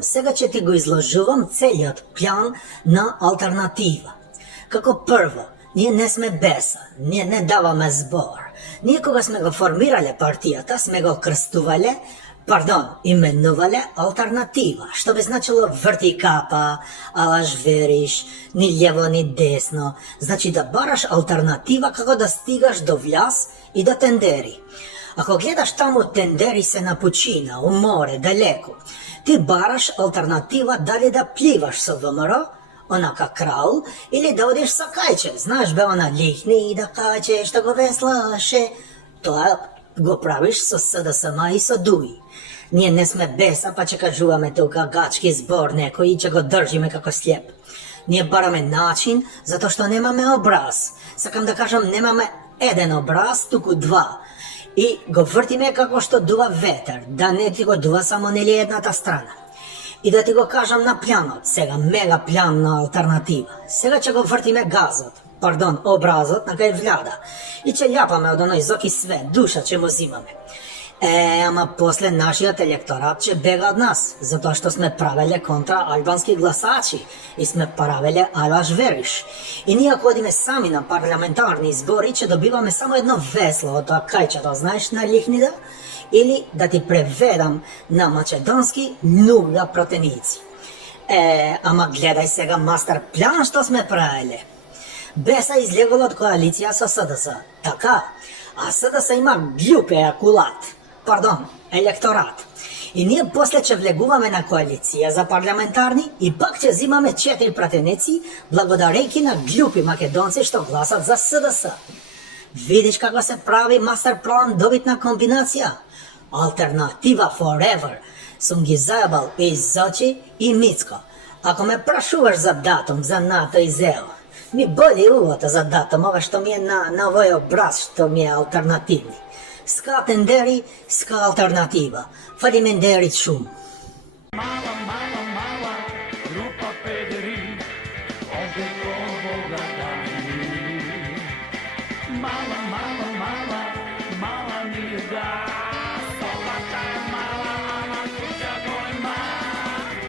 Сега ќе ти го изложувам целиот план на алтернатива. Како прво, ние не сме беса, ние не даваме збор. Ние кога сме го формирале партијата, сме го крстувале, именувале алтернатива, што би значило врти капа, алаш вериш, ни лево ни десно, значи да бараш алтернатива како да стигаш до вляз и до тендери. Ако гледаш таму тендери се на пучина, у море, далеко, ти бараш алтернатива дали да пливаш со ВМРО, онака крал, или да одиш со кајче. Знаеш бе она лихни да кајче, што го веслаше. Тоа го правиш со СДСМ и со ДУИ. Ние не сме беса, па ќе кажуваме тука гачки збор некој и ќе го држиме како слеп. Ние бараме начин, затоа што немаме образ. Сакам да кажам, немаме еден образ, туку два. И го вртиме како што дува ветер, да не ти го дува само нели едната страна. И да ти го кажам на планот, сега мега план на алтернатива. Сега ќе го вртиме образот на кај влада. И ќе љапаме од оној зоки свет, душа ќе му зимаме. Ама после нашиот електорат ќе бега од нас, затоа што сме правеле контра албански гласачи и сме правеле алаш вериш. И ние ако одиме сами на парламентарни избори, ќе добиваме само едно весло од тоа кајчето, знаеш, на лихнида, или да ти преведам на македонски нула протеници. Ама гледај сега мастер план што сме правеле. Беса излегол од коалиција со СДС, така, а СДС има глупе електорат. И ние после ќе влегуваме на коалиција за парламентарни и пак ќе зимаме 4 пратеници благодарејќи на глупи македонци што гласат за СДС. Видиш како се прави мастер план, добитна комбинација? Алтернатива forever. Сум ги заебал и Зочи и Мицко. Ако ме прашуваш за датум за НАТО и ЗЕО, ми боли увото за датум, ова што ми е на овој образ што ми е алтернативни. Ска тендери, ска алтернатива. Фалимендери шум. Mala, mala, mala, grupa pederi, ovdje ko Boga dani. Mala, mala, mala,